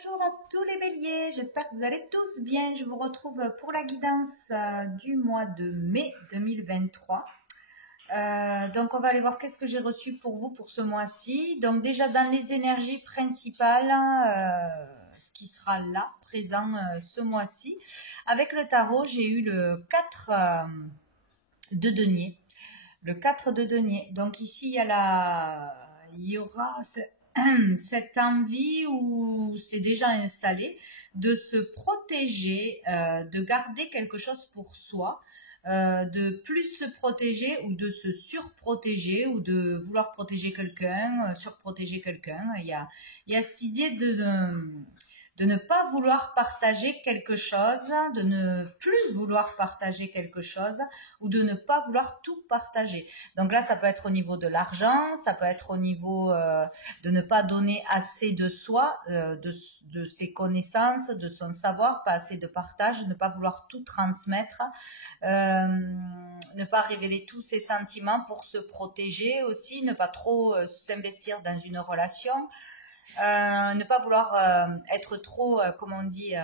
Bonjour à tous les béliers, j'espère que vous allez tous bien. Je vous retrouve pour la guidance du mois de mai 2023. Donc on va aller voir qu'est-ce que j'ai reçu pour vous pour ce mois-ci. Donc déjà dans les énergies principales, ce qui sera là, présent ce mois-ci. Avec le tarot, j'ai eu le 4 de denier. Le 4 de denier. Donc ici, il y aura cette envie où c'est déjà installé de se protéger, de garder quelque chose pour soi, de plus se protéger ou de se surprotéger ou de vouloir protéger quelqu'un, surprotéger quelqu'un. Il y a cette idée de ne pas vouloir partager quelque chose, de ne plus vouloir partager quelque chose ou de ne pas vouloir tout partager. Donc là, ça peut être au niveau de l'argent, ça peut être au niveau de ne pas donner assez de soi, de ses connaissances, de son savoir, pas assez de partage, ne pas vouloir tout transmettre, ne pas révéler tous ses sentiments pour se protéger aussi, ne pas trop s'investir dans une relation. Ne pas vouloir être trop, comment on dit,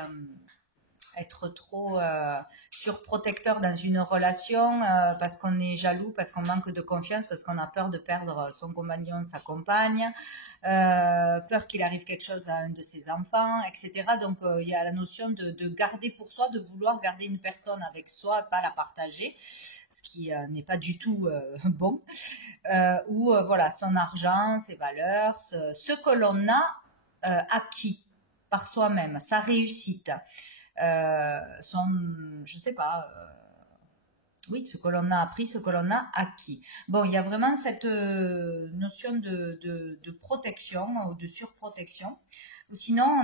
être trop surprotecteur dans une relation parce qu'on est jaloux, parce qu'on manque de confiance, parce qu'on a peur de perdre son compagnon, sa compagne, peur qu'il arrive quelque chose à un de ses enfants, etc. Donc il y a la notion de garder pour soi, de vouloir garder une personne avec soi, pas la partager, ce qui n'est pas du tout bon. Ou voilà, son argent, ses valeurs, ce que l'on a acquis par soi-même, sa réussite. Je sais pas, oui, ce que l'on a appris, ce que l'on a acquis. Bon, il y a vraiment cette notion de protection ou de surprotection. Ou sinon,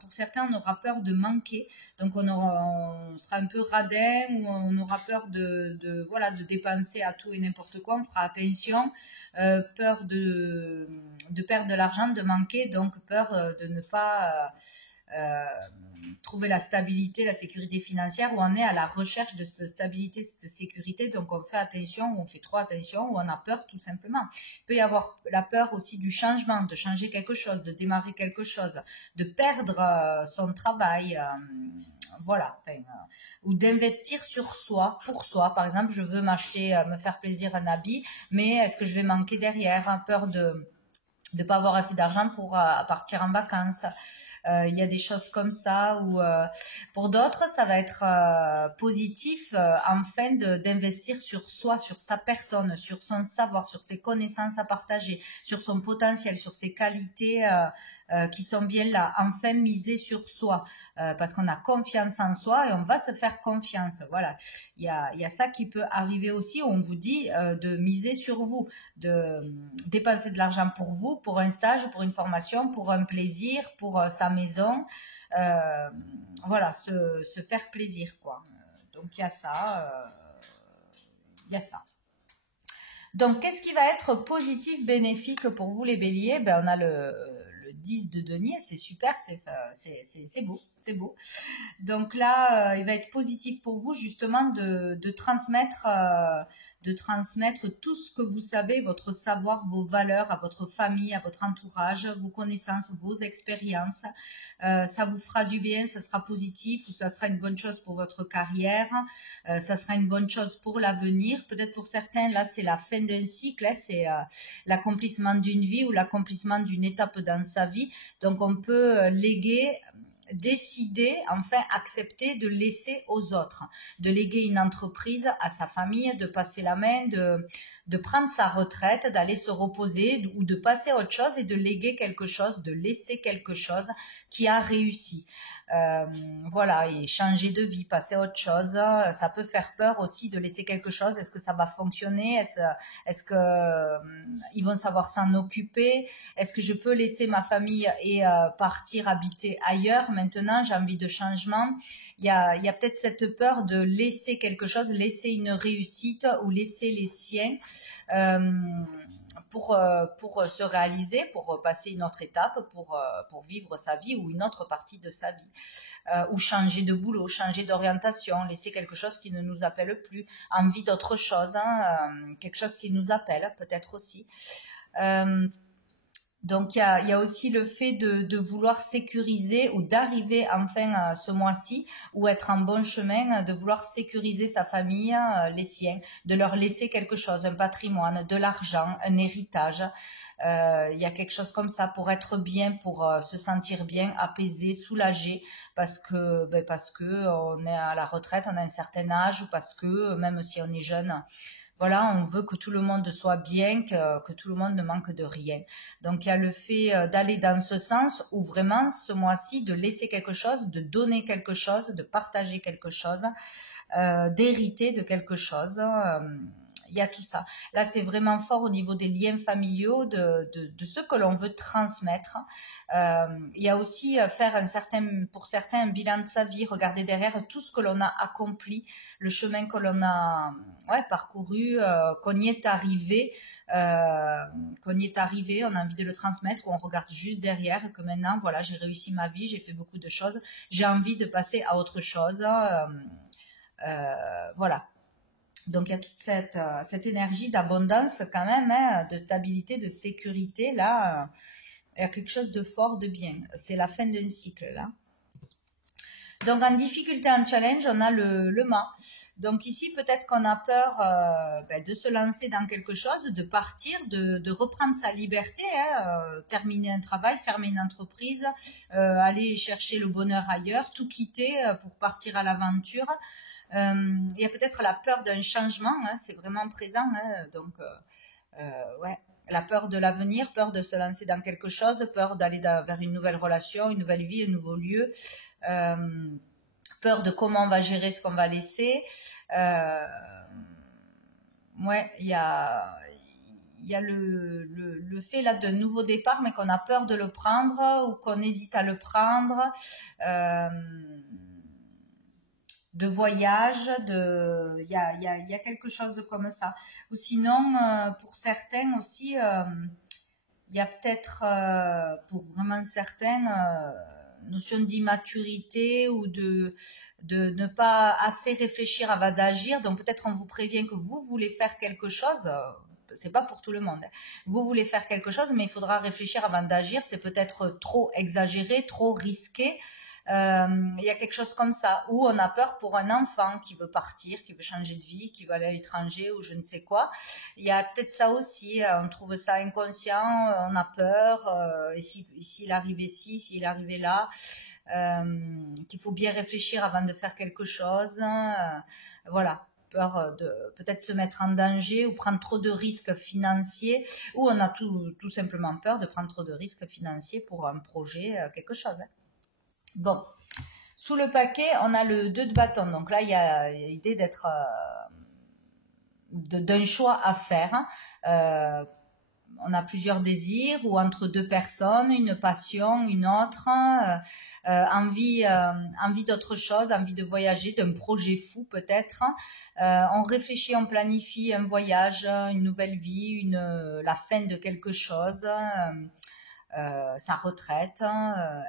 pour certains, on aura peur de manquer, donc on sera un peu radin, ou on aura peur de dépenser à tout et n'importe quoi. On fera attention, peur de perdre de l'argent, de manquer, donc peur de ne pas trouver la stabilité, la sécurité financière, où on est à la recherche de cette stabilité, cette sécurité, donc on fait attention, ou on fait trop attention, ou on a peur tout simplement. Il peut y avoir la peur aussi du changement, de changer quelque chose, de démarrer quelque chose, de perdre son travail, voilà, ou d'investir sur soi, pour soi. Par exemple, je veux m'acheter, me faire plaisir un habit, mais est-ce que je vais manquer derrière, peur de pas avoir assez d'argent pour partir en vacances. Il y a des choses comme ça où pour d'autres ça va être positif enfin d'investir sur soi, sur sa personne, sur son savoir, sur ses connaissances à partager, sur son potentiel, sur ses qualités qui sont bien là, enfin miser sur soi parce qu'on a confiance en soi et on va se faire confiance. Voilà, il y a ça qui peut arriver aussi où on vous dit de miser sur vous, de dépenser de l'argent pour vous, pour un stage, pour une formation, pour un plaisir, pour sa maison, voilà, se faire plaisir, quoi. Donc il y a ça, il y a ça. Donc qu'est-ce qui va être positif, bénéfique pour vous les béliers? Ben on a le 10 de denier, c'est super, c'est beau, c'est beau. Donc là, il va être positif pour vous justement de transmettre tout ce que vous savez, votre savoir, vos valeurs à votre famille, à votre entourage, vos connaissances, vos expériences. Ça vous fera du bien, ça sera positif ou ça sera une bonne chose pour votre carrière. Ça sera une bonne chose pour l'avenir. Peut-être pour certains, là, c'est la fin d'un cycle, hein, c'est l'accomplissement d'une vie ou l'accomplissement d'une étape dans sa vie. Donc on peut léguer, décider, enfin accepter de laisser aux autres, de léguer une entreprise à sa famille, de passer la main, de prendre sa retraite, d'aller se reposer ou de passer à autre chose et de léguer quelque chose, de laisser quelque chose qui a réussi. Voilà, et changer de vie, passer à autre chose, ça peut faire peur aussi de laisser quelque chose. Est-ce que ça va fonctionner? Est-ce que ils vont savoir s'en occuper? Est-ce que je peux laisser ma famille et partir habiter ailleurs? Maintenant, j'ai envie de changement. Il y a peut-être cette peur de laisser quelque chose, laisser une réussite ou laisser les siens pour se réaliser, pour passer une autre étape, pour vivre sa vie ou une autre partie de sa vie, ou changer de boulot, changer d'orientation, laisser quelque chose qui ne nous appelle plus, envie d'autre chose, quelque chose qui nous appelle peut-être aussi. Donc il y a aussi le fait de vouloir sécuriser ou d'arriver enfin ce mois-ci ou être en bon chemin, de vouloir sécuriser sa famille, les siens, de leur laisser quelque chose, un patrimoine, de l'argent, un héritage. Il y a quelque chose comme ça pour être bien, pour se sentir bien, apaisé, soulagé, parce que on est à la retraite, on a un certain âge, ou parce que même si on est jeune, voilà, on veut que tout le monde soit bien, que tout le monde ne manque de rien. Donc il y a le fait d'aller dans ce sens, ou vraiment ce mois-ci de laisser quelque chose, de donner quelque chose, de partager quelque chose, d'hériter de quelque chose. Il y a tout ça. Là, c'est vraiment fort au niveau des liens familiaux, de ce que l'on veut transmettre. Il y a aussi faire pour certains, un bilan de sa vie, regarder derrière tout ce que l'on a accompli, le chemin que l'on a parcouru, qu'on y est arrivé, on a envie de le transmettre, ou on regarde juste derrière, et que maintenant, voilà, j'ai réussi ma vie, j'ai fait beaucoup de choses, j'ai envie de passer à autre chose. Voilà. Donc il y a toute cette énergie d'abondance quand même, hein, de stabilité, de sécurité. Là, il y a quelque chose de fort, de bien. C'est la fin d'un cycle là. Donc en difficulté, en challenge, on a le mât. Donc ici, peut-être qu'on a peur de se lancer dans quelque chose, de partir, de reprendre sa liberté, hein, terminer un travail, fermer une entreprise, aller chercher le bonheur ailleurs, tout quitter pour partir à l'aventure. Il y a peut-être la peur d'un changement, hein, c'est vraiment présent, hein, donc ouais, la peur de l'avenir, peur de se lancer dans quelque chose, peur d'aller vers une nouvelle relation, une nouvelle vie, un nouveau lieu, peur de comment on va gérer ce qu'on va laisser. Ouais, il y a le fait là d'un nouveau départ, mais qu'on a peur de le prendre, ou qu'on hésite à le prendre. De voyage, il y a quelque chose comme ça. Ou sinon, pour certains aussi, il y a peut-être, pour vraiment certains, notion d'immaturité, ou de ne pas assez réfléchir avant d'agir. Donc peut-être on vous prévient que vous voulez faire quelque chose. C'est pas pour tout le monde. Vous voulez faire quelque chose, mais il faudra réfléchir avant d'agir. C'est peut-être trop exagéré, trop risqué. Il y a quelque chose comme ça, où on a peur pour un enfant qui veut partir, qui veut changer de vie, qui veut aller à l'étranger, ou je ne sais quoi. Il y a peut-être ça aussi, on trouve ça inconscient, on a peur, et s'il arrivait ci, s'il arrivait là, qu'il faut bien réfléchir avant de faire quelque chose. Voilà, peur de peut-être se mettre en danger, ou prendre trop de risques financiers, ou on a tout simplement peur de prendre trop de risques financiers pour un projet, quelque chose. Bon, sous le paquet, on a le 2 de bâton. Donc là, il y a l'idée d'être d'un choix à faire. On a plusieurs désirs, ou entre deux personnes, une passion, une autre, envie d'autre chose, envie de voyager, d'un projet fou peut-être. On réfléchit, on planifie un voyage, une nouvelle vie, la fin de quelque chose. Sa retraite,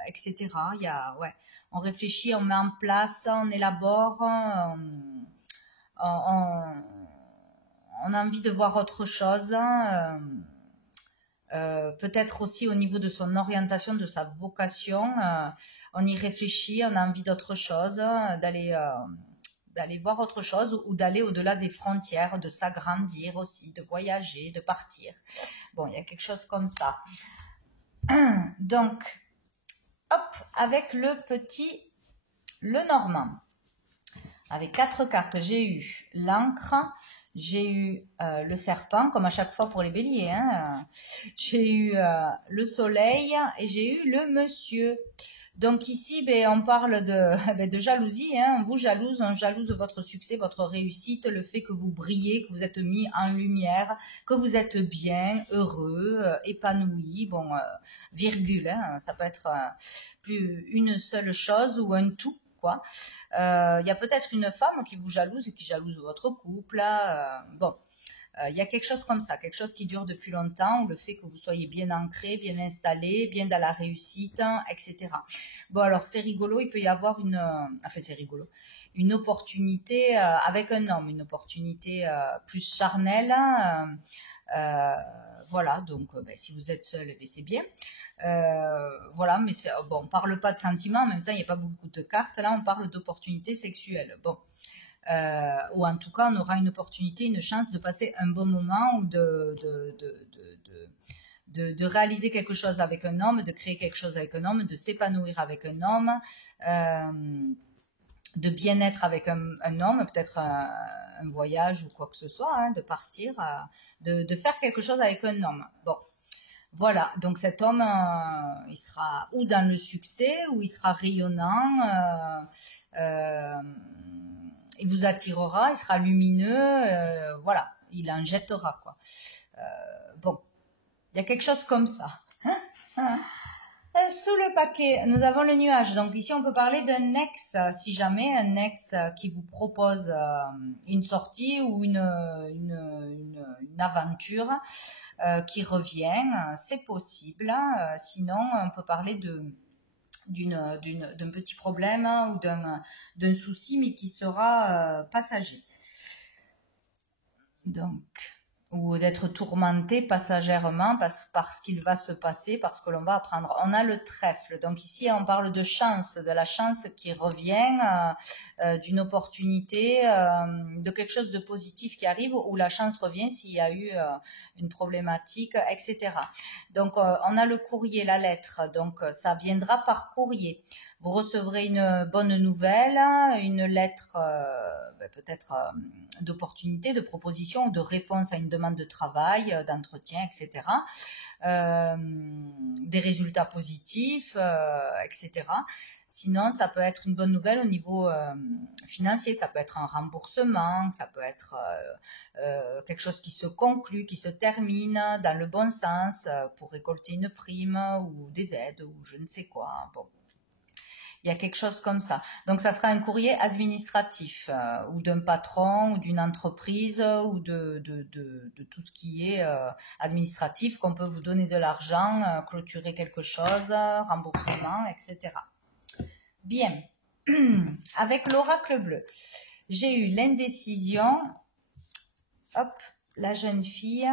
etc. Il y a, ouais, on réfléchit, on met en place, on élabore, on a envie de voir autre chose. Peut-être aussi au niveau de son orientation, de sa vocation, on y réfléchit, on a envie d'autre chose, d'aller voir autre chose, ou d'aller au-delà des frontières, de s'agrandir aussi, de voyager, de partir. Bon, il y a quelque chose comme ça. Donc, hop, avec le Normand. Avec 4 cartes, j'ai eu l'encre, j'ai eu le serpent, comme à chaque fois pour les béliers, hein. J'ai eu le soleil, et j'ai eu le monsieur. Donc ici, on parle de jalousie, hein. Vous jalouse, on jalouse votre succès, votre réussite, le fait que vous brillez, que vous êtes mis en lumière, que vous êtes bien, heureux, épanoui. Bon, virgule, hein, ça peut être plus une seule chose, ou un tout, quoi. Il y a peut-être une femme qui vous jalouse, qui jalouse votre couple. Bon. Il y a quelque chose comme ça, quelque chose qui dure depuis longtemps, ou le fait que vous soyez bien ancré, bien installé, bien dans la réussite, etc. Bon, alors c'est rigolo, il peut y avoir une opportunité avec un homme, une opportunité plus charnelle, Voilà, donc ben, si vous êtes seul, ben, c'est bien. Voilà, mais bon, on parle pas de sentiments, en même temps, il n'y a pas beaucoup de cartes. Là, on parle d'opportunités sexuelles. Bon. Ou en tout cas, on aura une opportunité, une chance de passer un bon moment ou de réaliser quelque chose avec un homme, de créer quelque chose avec un homme, de s'épanouir avec un homme, de bien-être avec un homme, peut-être un voyage ou quoi que ce soit, hein, de partir, de faire quelque chose avec un homme. Bon, voilà, donc cet homme, il sera ou dans le succès, ou il sera rayonnant, il vous attirera, il sera lumineux, voilà, il en jettera, quoi. Bon, il y a quelque chose comme ça. Sous le paquet, nous avons le nuage. Donc ici, on peut parler d'un ex, si jamais un ex qui vous propose une sortie ou une aventure qui revient, c'est possible. Sinon, on peut parler d'un petit problème ou d'un souci, mais qui sera passager. Donc, ou d'être tourmenté passagèrement parce qu'il va se passer, parce que l'on va apprendre. On a le trèfle, donc ici on parle de chance, de la chance qui revient, d'une opportunité, de quelque chose de positif qui arrive, où la chance revient s'il y a eu une problématique, etc. Donc on a le courrier, la lettre, donc ça viendra par courrier. Vous recevrez une bonne nouvelle, une lettre peut-être d'opportunité, de proposition ou de réponse à une demande de travail, d'entretien, etc. Des résultats positifs, etc. Sinon, ça peut être une bonne nouvelle au niveau financier, ça peut être un remboursement, ça peut être quelque chose qui se conclut, qui se termine dans le bon sens pour récolter une prime ou des aides ou je ne sais quoi. Bon. Il y a quelque chose comme ça. Donc, ça sera un courrier administratif ou d'un patron ou d'une entreprise ou de tout ce qui est administratif, qu'on peut vous donner de l'argent, clôturer quelque chose, remboursement, etc. Bien. Avec l'oracle bleu, j'ai eu l'indécision, hop, la jeune fille,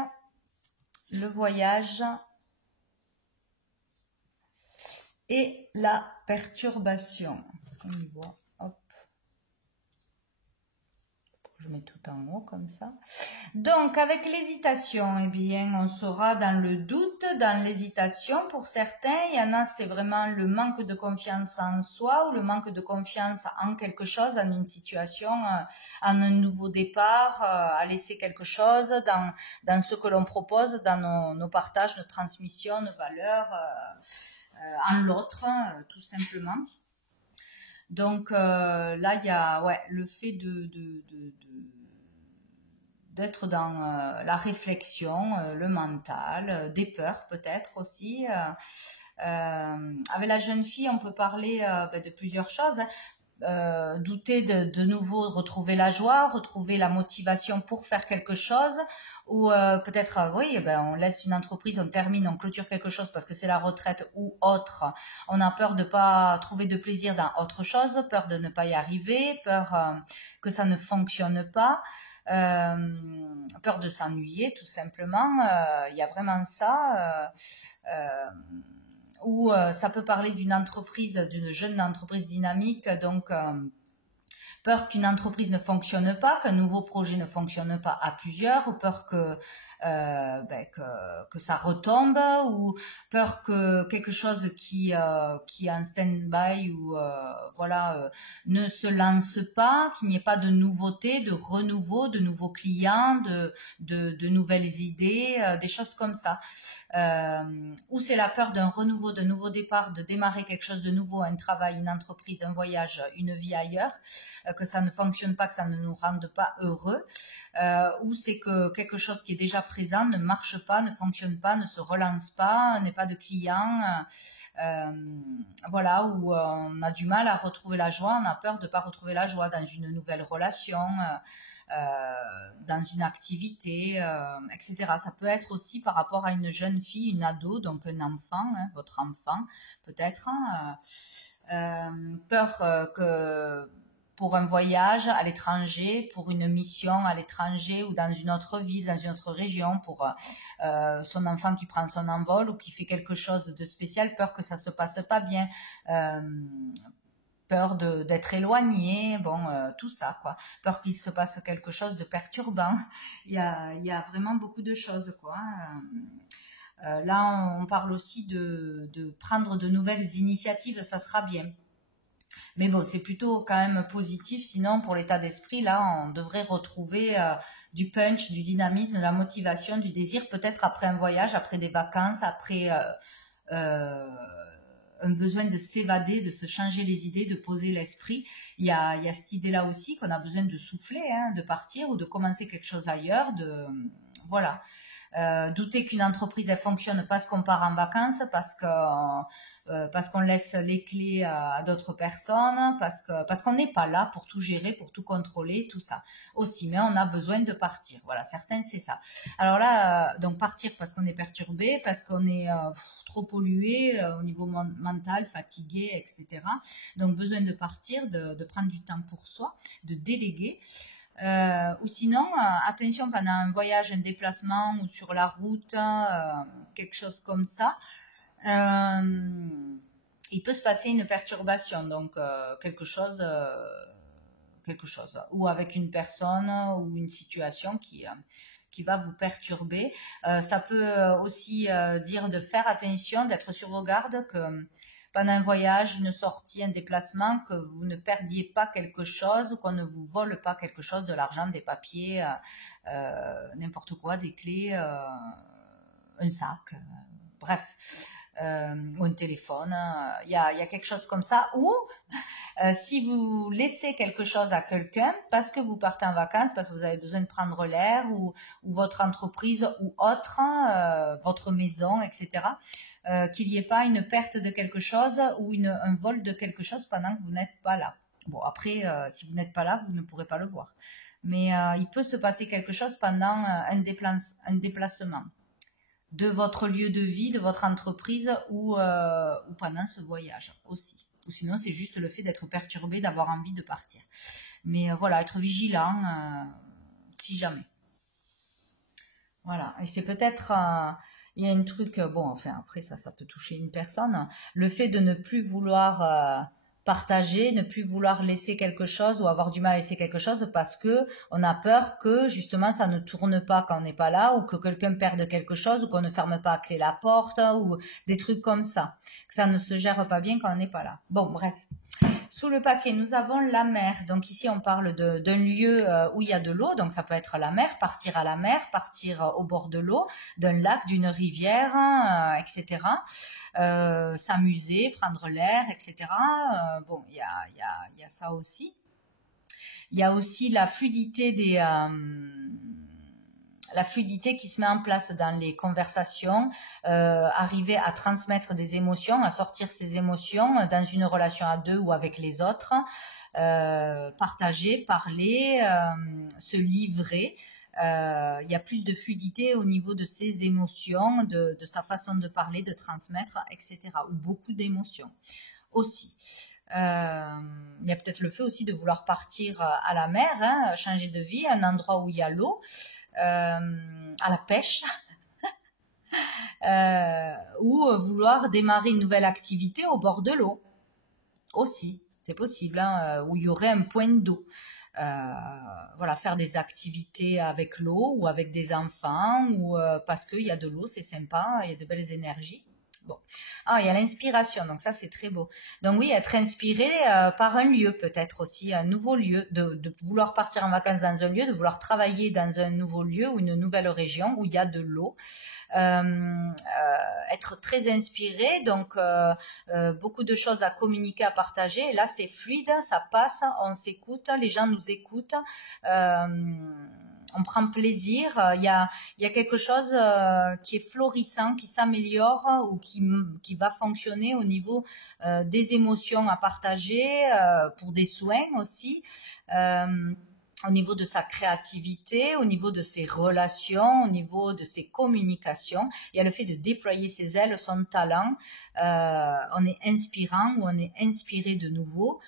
le voyage et la perturbation. Est-ce qu'on y voit? Hop. Je mets tout en haut comme ça. Donc, avec l'hésitation, eh bien, on sera dans le doute, dans l'hésitation. Pour certains, il y en a, c'est vraiment le manque de confiance en soi ou le manque de confiance en quelque chose, en une situation, en un nouveau départ, à laisser quelque chose dans ce que l'on propose, dans nos partages, nos transmissions, nos valeurs, en l'autre, tout simplement. Donc là, il y a le fait d'être dans la réflexion, le mental, des peurs peut-être aussi. Avec la jeune fille, on peut parler de plusieurs choses. Douter de nouveau, retrouver la joie, retrouver la motivation pour faire quelque chose, ou peut-être oui, on laisse une entreprise, on termine, on clôture quelque chose parce que c'est la retraite ou autre. On a peur de pas trouver de plaisir dans autre chose, peur de ne pas y arriver, peur que ça ne fonctionne pas. Peur de s'ennuyer tout simplement. Il y a vraiment ça. Ou ça peut parler d'une entreprise, d'une jeune entreprise dynamique, donc peur qu'une entreprise ne fonctionne pas, qu'un nouveau projet ne fonctionne pas à plusieurs, peur que ça retombe, ou peur que quelque chose qui est en stand-by ou ne se lance pas, qu'il n'y ait pas de nouveauté, de renouveau, de nouveaux clients, de nouvelles idées, des choses comme ça. Ou c'est la peur d'un renouveau, d'un nouveau départ, de démarrer quelque chose de nouveau, un travail, une entreprise, un voyage, une vie ailleurs, que ça ne fonctionne pas, que ça ne nous rende pas heureux, ou c'est que quelque chose qui est déjà présent ne marche pas, ne fonctionne pas, ne se relance pas, n'est pas de clients, où on a du mal à retrouver la joie, on a peur de ne pas retrouver la joie dans une nouvelle relation, dans une activité, etc. Ça peut être aussi par rapport à une jeune fille, une ado, donc un enfant, votre enfant peut-être, peur que pour un voyage à l'étranger, pour une mission à l'étranger ou dans une autre ville, dans une autre région, pour son enfant qui prend son envol ou qui fait quelque chose de spécial, peur que ça se passe pas bien, peur d'être éloigné, bon, tout ça, quoi. Peur qu'il se passe quelque chose de perturbant. Il y a vraiment beaucoup de choses, quoi. Là, on parle aussi de prendre de nouvelles initiatives, ça sera bien. Mais bon, c'est plutôt quand même positif. Sinon, pour l'état d'esprit, là, on devrait retrouver du punch, du dynamisme, de la motivation, du désir, peut-être après un voyage, après des vacances, après un besoin de s'évader, de se changer les idées, de poser l'esprit. Il y a cette idée-là aussi qu'on a besoin de souffler, hein, de partir ou de commencer quelque chose ailleurs. Voilà. Douter qu'une entreprise elle fonctionne parce qu'on part en vacances, parce qu'on laisse les clés à d'autres personnes, parce qu'on n'est pas là pour tout gérer, pour tout contrôler, tout ça aussi. Mais on a besoin de partir. Voilà, certains c'est ça. Alors là, donc partir parce qu'on est perturbé, parce qu'on est trop pollué au niveau mental, fatigué, etc. Donc besoin de partir, de prendre du temps pour soi, de déléguer. Ou sinon, attention pendant un voyage, un déplacement ou sur la route, quelque chose comme ça, il peut se passer une perturbation, donc quelque chose, ou avec une personne ou une situation qui va vous perturber. Ça peut aussi dire de faire attention, d'être sur vos gardes, que pendant un voyage, une sortie, un déplacement, que vous ne perdiez pas quelque chose, qu'on ne vous vole pas quelque chose, de l'argent, des papiers, n'importe quoi, des clés, un sac, bref, ou un téléphone. Il y a quelque chose comme ça. Ou si vous laissez quelque chose à quelqu'un parce que vous partez en vacances, parce que vous avez besoin de prendre l'air, ou votre entreprise ou autre, votre maison, etc., qu'il n'y ait pas une perte de quelque chose ou un vol de quelque chose pendant que vous n'êtes pas là. Bon, après, si vous n'êtes pas là, vous ne pourrez pas le voir. Mais il peut se passer quelque chose pendant un déplacement de votre lieu de vie, de votre entreprise ou pendant ce voyage aussi. Ou sinon, c'est juste le fait d'être perturbé, d'avoir envie de partir. Mais voilà, être vigilant si jamais. Voilà, et c'est peut-être... il y a un truc, bon, enfin, après, ça peut toucher une personne. Le fait de ne plus vouloir partager, ne plus vouloir laisser quelque chose ou avoir du mal à laisser quelque chose parce que on a peur que, justement, ça ne tourne pas quand on n'est pas là, ou que quelqu'un perde quelque chose, ou qu'on ne ferme pas à clé la porte, ou des trucs comme ça. Que ça ne se gère pas bien quand on n'est pas là. Bon, bref. Sous le paquet, nous avons la mer. Donc ici, on parle d'un lieu où il y a de l'eau. Donc ça peut être la mer, partir à la mer, partir au bord de l'eau, d'un lac, d'une rivière, etc. S'amuser, prendre l'air, etc. Bon, il y a ça aussi. Il y a aussi la fluidité la fluidité qui se met en place dans les conversations, arriver à transmettre des émotions, à sortir ces émotions dans une relation à deux ou avec les autres, partager, parler, se livrer. Il y a plus de fluidité au niveau de ses émotions, de sa façon de parler, de transmettre, etc. Ou beaucoup d'émotions aussi. Il y a peut-être le fait aussi de vouloir partir à la mer, hein, changer de vie, un endroit où il y a l'eau, à la pêche, ou vouloir démarrer une nouvelle activité au bord de l'eau aussi, c'est possible, hein, où il y aurait un point d'eau. Voilà, faire des activités avec l'eau ou avec des enfants, ou parce qu'il y a de l'eau, c'est sympa, il y a de belles énergies. Bon. Ah, il y a l'inspiration, donc ça c'est très beau. Donc oui, être inspiré par un lieu peut-être aussi, un nouveau lieu, de vouloir partir en vacances dans un lieu, de vouloir travailler dans un nouveau lieu ou une nouvelle région où il y a de l'eau. Être très inspiré, donc beaucoup de choses à communiquer, à partager. Et là c'est fluide, ça passe, on s'écoute, les gens nous écoutent. On prend plaisir, il y a quelque chose qui est florissant, qui s'améliore ou qui va fonctionner au niveau des émotions à partager, pour des soins aussi, au niveau de sa créativité, au niveau de ses relations, au niveau de ses communications. Il y a le fait de déployer ses ailes, son talent. On est inspirant ou on est inspiré de nouveau.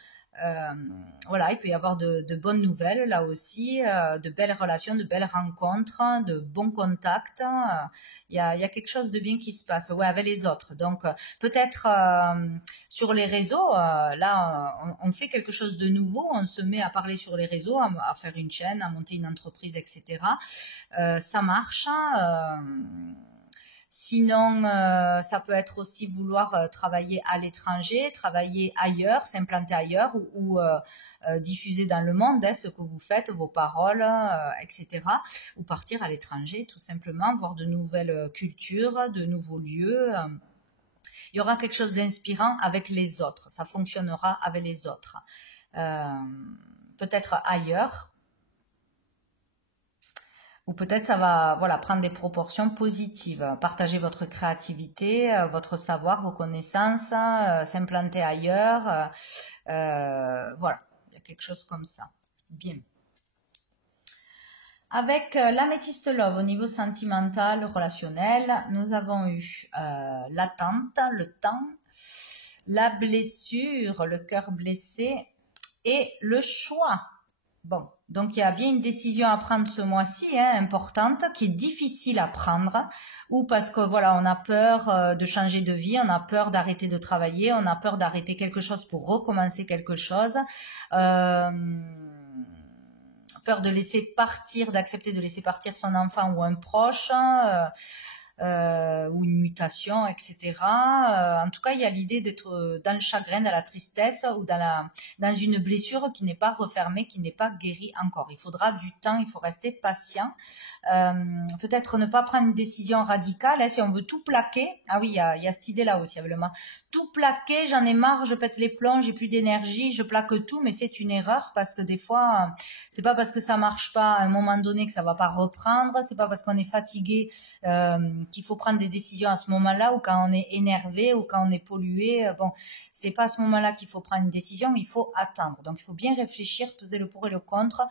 Voilà, il peut y avoir de bonnes nouvelles là aussi, de belles relations, de belles rencontres, de bons contacts. Il y a quelque chose de bien qui se passe, ouais, avec les autres. Donc peut-être sur les réseaux, là, on fait quelque chose de nouveau, on se met à parler sur les réseaux, à faire une chaîne, à monter une entreprise, etc. Ça marche. Sinon, ça peut être aussi vouloir travailler à l'étranger, travailler ailleurs, s'implanter ailleurs ou diffuser dans le monde ce que vous faites, vos paroles, etc. Ou partir à l'étranger, tout simplement, voir de nouvelles cultures, de nouveaux lieux. Il y aura quelque chose d'inspirant avec les autres. Ça fonctionnera avec les autres. Peut-être ailleurs. Ou peut-être ça va prendre des proportions positives. Partager votre créativité, votre savoir, vos connaissances, s'implanter ailleurs. Voilà, il y a quelque chose comme ça. Bien. Avec l'améthyste love au niveau sentimental, relationnel, nous avons eu l'attente, le temps, la blessure, le cœur blessé et le choix. Bon, donc il y a bien une décision à prendre ce mois-ci, importante, qui est difficile à prendre, ou parce que voilà, on a peur de changer de vie, on a peur d'arrêter de travailler, on a peur d'arrêter quelque chose pour recommencer quelque chose, peur de laisser partir, d'accepter de laisser partir son enfant ou un proche, ou une mutation, etc. En tout cas, il y a l'idée d'être dans le chagrin, dans la tristesse ou dans une blessure qui n'est pas refermée, qui n'est pas guérie encore. Il faudra du temps, il faut rester patient. Peut-être ne pas prendre une décision radicale, si on veut tout plaquer. Ah oui, il y a cette idée-là aussi, tout plaquer, j'en ai marre, je pète les plombs, j'ai plus d'énergie, je plaque tout, mais c'est une erreur parce que des fois, c'est pas parce que ça marche pas à un moment donné que ça va pas reprendre, c'est pas parce qu'on est fatigué qu'il faut prendre des décisions à ce moment-là ou quand on est énervé ou quand on est pollué. Bon, c'est pas à ce moment-là qu'il faut prendre une décision, il faut attendre. Donc il faut bien réfléchir, peser le pour et le contre,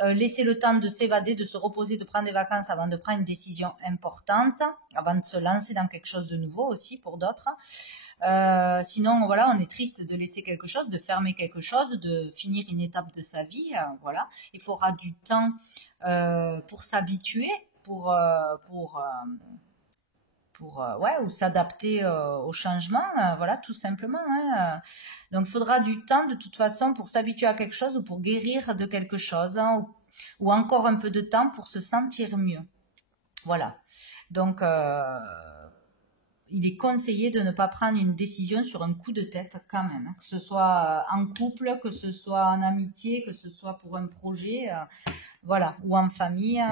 laisser le temps de s'évader, de se reposer, de prendre des vacances avant de prendre une décision importante, avant de se lancer dans quelque chose de nouveau aussi pour d'autres. Sinon, voilà, on est triste de laisser quelque chose, de fermer quelque chose, de finir une étape de sa vie. Voilà, il faudra du temps pour s'habituer, pour ou s'adapter au changement, voilà, tout simplement. Donc, il faudra du temps de toute façon pour s'habituer à quelque chose ou pour guérir de quelque chose, ou encore un peu de temps pour se sentir mieux. Voilà. Donc, il est conseillé de ne pas prendre une décision sur un coup de tête quand même, que ce soit en couple, que ce soit en amitié, que ce soit pour un projet, voilà, ou en famille.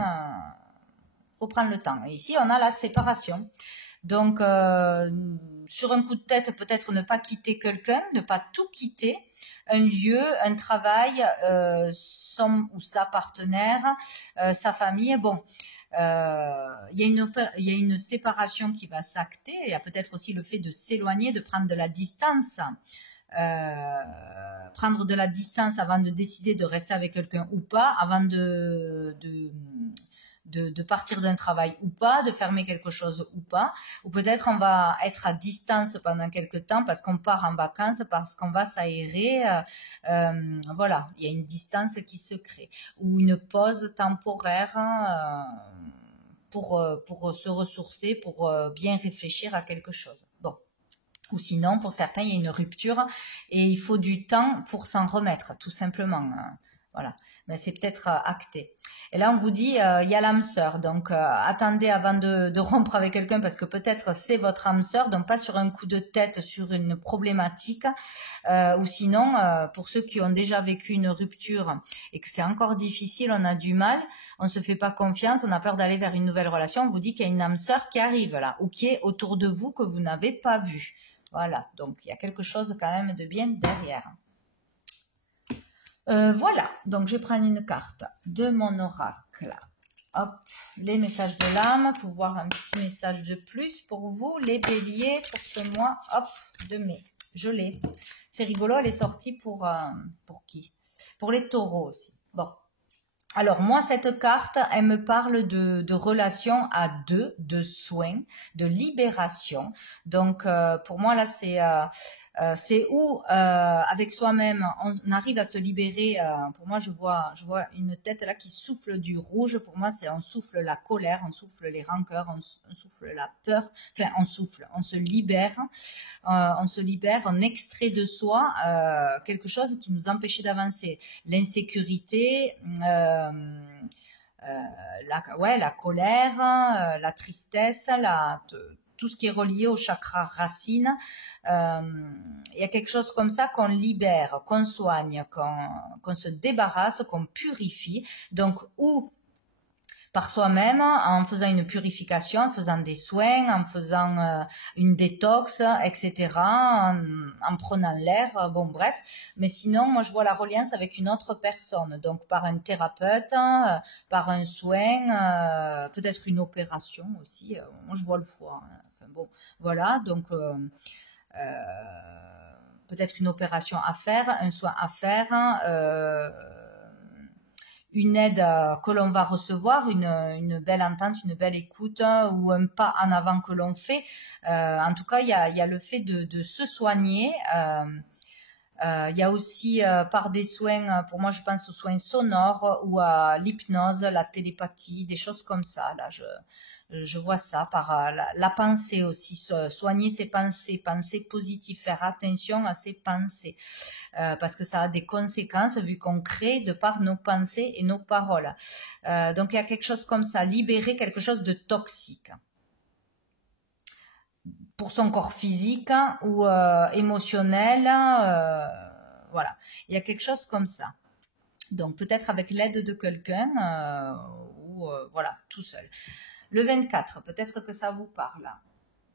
Faut prendre le temps. Et ici, on a la séparation. Donc, sur un coup de tête, peut-être ne pas quitter quelqu'un, ne pas tout quitter, un lieu, un travail, son ou sa partenaire, sa famille. Bon, il y a une séparation qui va s'acter. Il y a peut-être aussi le fait de s'éloigner, de prendre de la distance. Prendre de la distance avant de décider de rester avec quelqu'un ou pas, avant de partir d'un travail ou pas, de fermer quelque chose ou pas, ou peut-être on va être à distance pendant quelques temps parce qu'on part en vacances, parce qu'on va s'aérer, voilà, il y a une distance qui se crée, ou une pause temporaire pour se ressourcer, pour bien réfléchir à quelque chose. Bon. Ou sinon, pour certains, il y a une rupture et il faut du temps pour s'en remettre, tout simplement. Voilà, mais c'est peut-être acté. Et là, on vous dit, il y a l'âme sœur. Donc, attendez avant de rompre avec quelqu'un parce que peut-être c'est votre âme sœur. Donc, pas sur un coup de tête, sur une problématique. Ou sinon, pour ceux qui ont déjà vécu une rupture et que c'est encore difficile, on a du mal, on se fait pas confiance, on a peur d'aller vers une nouvelle relation. On vous dit qu'il y a une âme sœur qui arrive là ou qui est autour de vous que vous n'avez pas vu. Voilà, donc il y a quelque chose quand même de bien derrière. Voilà, donc je prends une carte de mon oracle. Hop, les messages de l'âme, pour voir un petit message de plus pour vous, les béliers, pour ce mois, hop, de mai. Je l'ai. C'est rigolo, elle est sortie pour qui? Pour les taureaux aussi. Bon. Alors moi, cette carte, elle me parle de relations à deux, de soins, de libération. Donc pour moi là, c'est C'est où, avec soi-même, on arrive à se libérer. Pour moi, je vois une tête là qui souffle du rouge. Pour moi, c'est on souffle la colère, on souffle les rancœurs, on souffle la peur. Enfin, on se libère. On extrait de soi quelque chose qui nous empêchait d'avancer. L'insécurité, la colère, la tristesse, tout ce qui est relié au chakra racine. Il y a quelque chose comme ça qu'on libère, qu'on soigne, qu'on se débarrasse, qu'on purifie. Donc, ou par soi-même, en faisant une purification, en faisant des soins, en faisant une détox, etc., en prenant l'air, bon bref. Mais sinon, moi je vois la reliance avec une autre personne, donc par un thérapeute, par un soin, peut-être une opération aussi. Moi je vois le foie. Enfin bon, voilà, donc peut-être une opération à faire, un soin à faire. Une aide que l'on va recevoir, une belle entente, une belle écoute ou un pas en avant que l'on fait. En tout cas, il y a le fait de se soigner. Il y a aussi par des soins, pour moi je pense aux soins sonores ou à l'hypnose, la télépathie, des choses comme ça. Là, je vois ça par la pensée aussi, soigner ses pensées, penser positif, faire attention à ses pensées, parce que ça a des conséquences vu qu'on crée de par nos pensées et nos paroles. Donc il y a quelque chose comme ça, libérer quelque chose de toxique pour son corps physique ou émotionnel, voilà. Il y a quelque chose comme ça. Donc peut-être avec l'aide de quelqu'un ou voilà, tout seul. Le 24, peut-être que ça vous parle.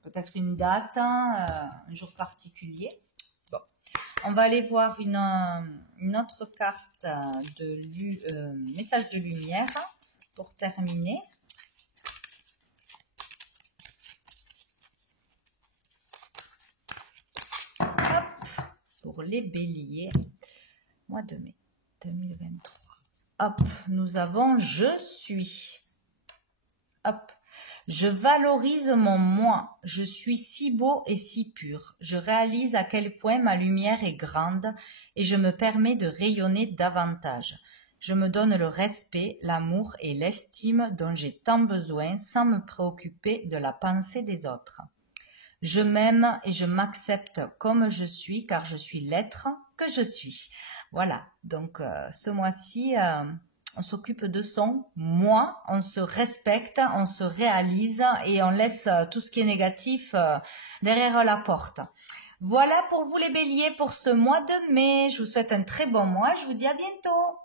Peut-être une date, un jour particulier. Bon, on va aller voir une autre carte de message de lumière pour terminer. Hop, pour les béliers, mois de mai 2023. Hop, nous avons « Je suis ». Hop. Je valorise mon moi, je suis si beau et si pur, je réalise à quel point ma lumière est grande et je me permets de rayonner davantage. Je me donne le respect, l'amour et l'estime dont j'ai tant besoin sans me préoccuper de la pensée des autres. Je m'aime et je m'accepte comme je suis car je suis l'être que je suis. Voilà, donc ce mois-ci... on s'occupe de son moi, on se respecte, on se réalise et on laisse tout ce qui est négatif derrière la porte. Voilà pour vous les béliers pour ce mois de mai. Je vous souhaite un très bon mois. Je vous dis à bientôt.